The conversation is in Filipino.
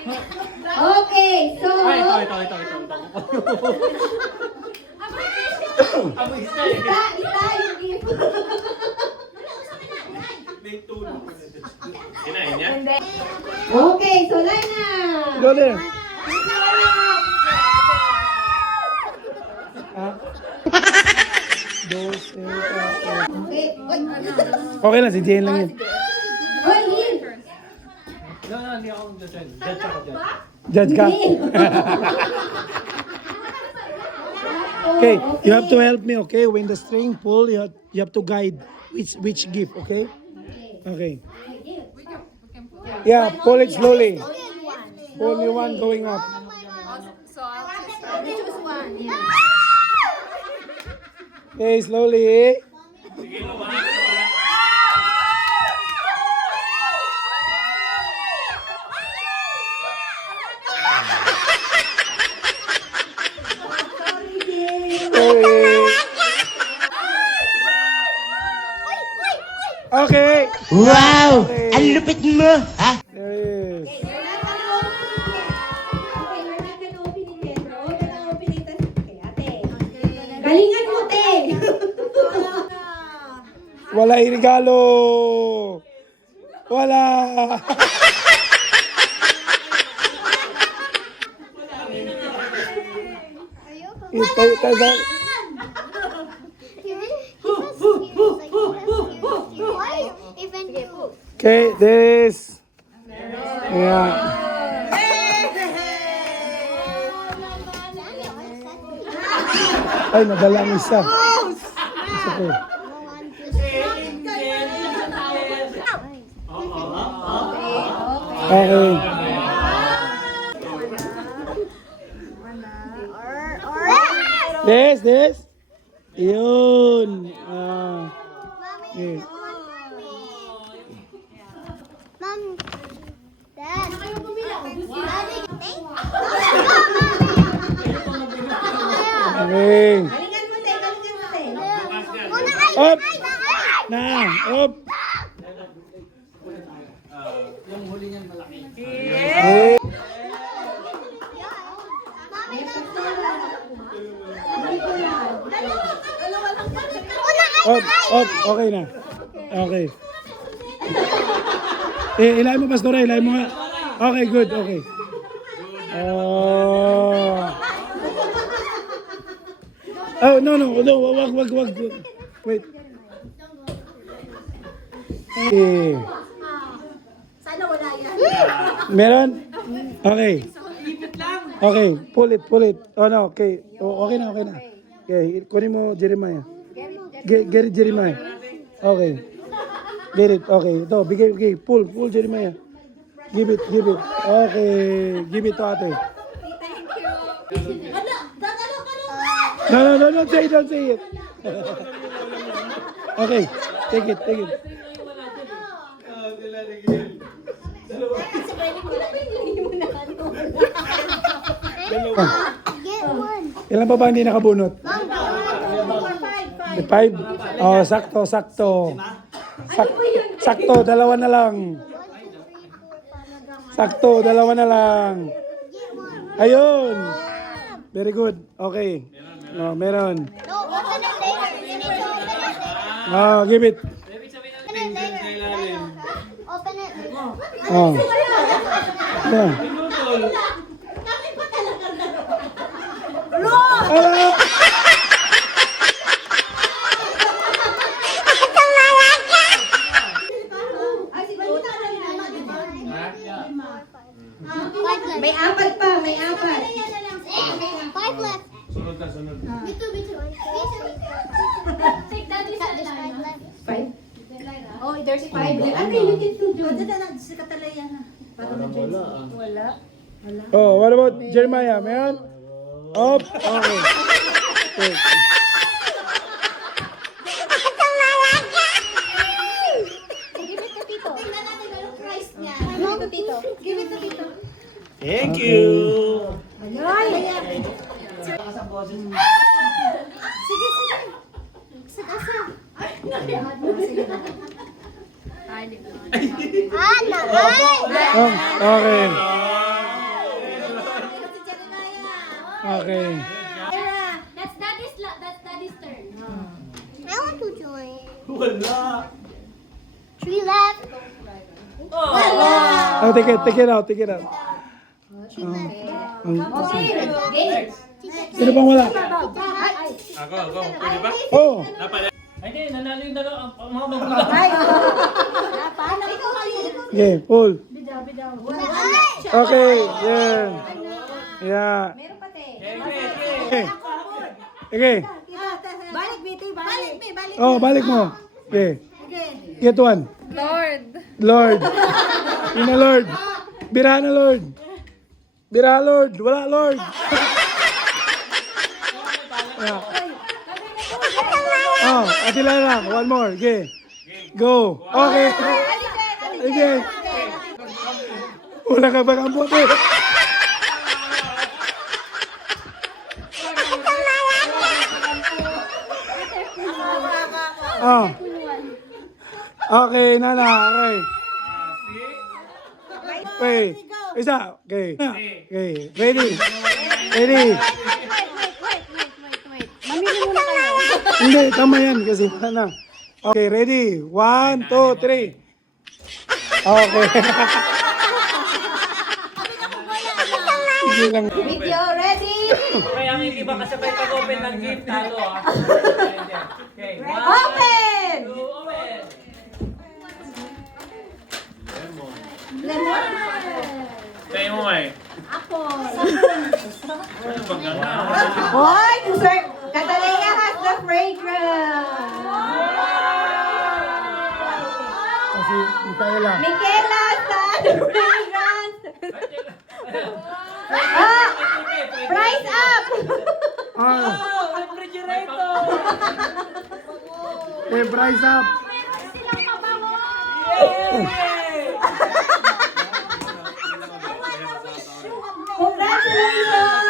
Okay, so... Ito. Isa yung gift. Kinain niya? Okay, so Lina. Go there. Okay. Okay lang, si Jane lang yun. Hoy, Lin. No, hindi ako judge. Judge ako, judge. Judge ka. Okay, you have to help me, okay? When the string pull, you have to guide which gift, okay? Okay. Yeah, pull it slowly. Only one going up. So I'll choose one. Okay, slowly. Okay. Wow! Okay. Ang lupit mo! Ha? There is. Okay, you're not gonna open it yet, bro. You're gonna open it as... Okay, ate. Galingan mo, te. Wala yung regalo. Wala. Ito. Okay, this. Yeah. Ay, nadala ang isa. It's okay. Okay. This. Yun. Okay. Mom, Dad. Okay. Galingan mo, te. Up. Na. Up. Okay. Up. Okay na. Okay. Ilahin mo, Pastora. Ilahin mo nga. Okay, good. Okay. Oh, no. Wag. Wait. Okay. Sana wala yan. Meron? Okay. Okay, pull it. Oh, no, okay. Oh, okay na. Okay, kunin mo Jeremiah. Get it, Jeremiah. Okay. Get it. Okay, ito, bigay. Okay, pull Jeremiah. Give it. Okay, give it to ate. No, don't say it. Okay, take it. Get one. Ilan pa ba hindi nakabunot? 5? Oh, sakto. Sakto, dalawa na lang. Ayun. Very good. Okay. Oh, meron. No, open it later. You need to open it later. Oh, give it. Open it later. Open it later. Oh. Yeah. Ala! May apat pa. 5 left. Sunod. Me too. Take that this 5 left. 5? Oh, there's 5 Ate, you can still do it. Oh, what about Jeremiah? Meron? Up. Okay. Give it to Tito. Tingnan natin anong price niya. Give it to Tito. Give it to Tito. Thank you! Sige. Sagasa. Ah, naman! Okay. Okay. That's daddy's turn. I want to join. Wala. 3 left. Oh, take it out, take it out. Sino pang wala? Ako. Pwede ba? Oh, Hindi, nanalo yung dalawa. Ang mga magulang. okay, pull. Okay, yeah. Yeah. Meron pa, te. Okay. Okay. Balik, Biti, balik. Balik. Oh, balik mo. Okay. Get one. Lord. Lord. Yun na Lord. Bira na Lord. Bira Lord. Wala Lord. Yeah. Oh, atila lang. One more. Okay. Go. Okay. Okay. Wala ka bang ambot eh. Oh. Okay, Nana. Okay. Wait. Isa. Okay. Okay. Ready. Ready. Mamili muna kayo. Hindi, tama yan kasi na. Okay, ready. 1, 2, 3. Okay. Sige lang. Video ready. Kaya ang hindi ba kasabay pag-open ng gift, talo ah. Okay, Open! 1, 2, open! Tayo mo eh. Ano bang gano'n? Hoy, Sir Catalina has the fragrance. Kasi Micaela. Michaela has the fragrance. Ah! Price up! Ah. Okay, price up. Congratulations!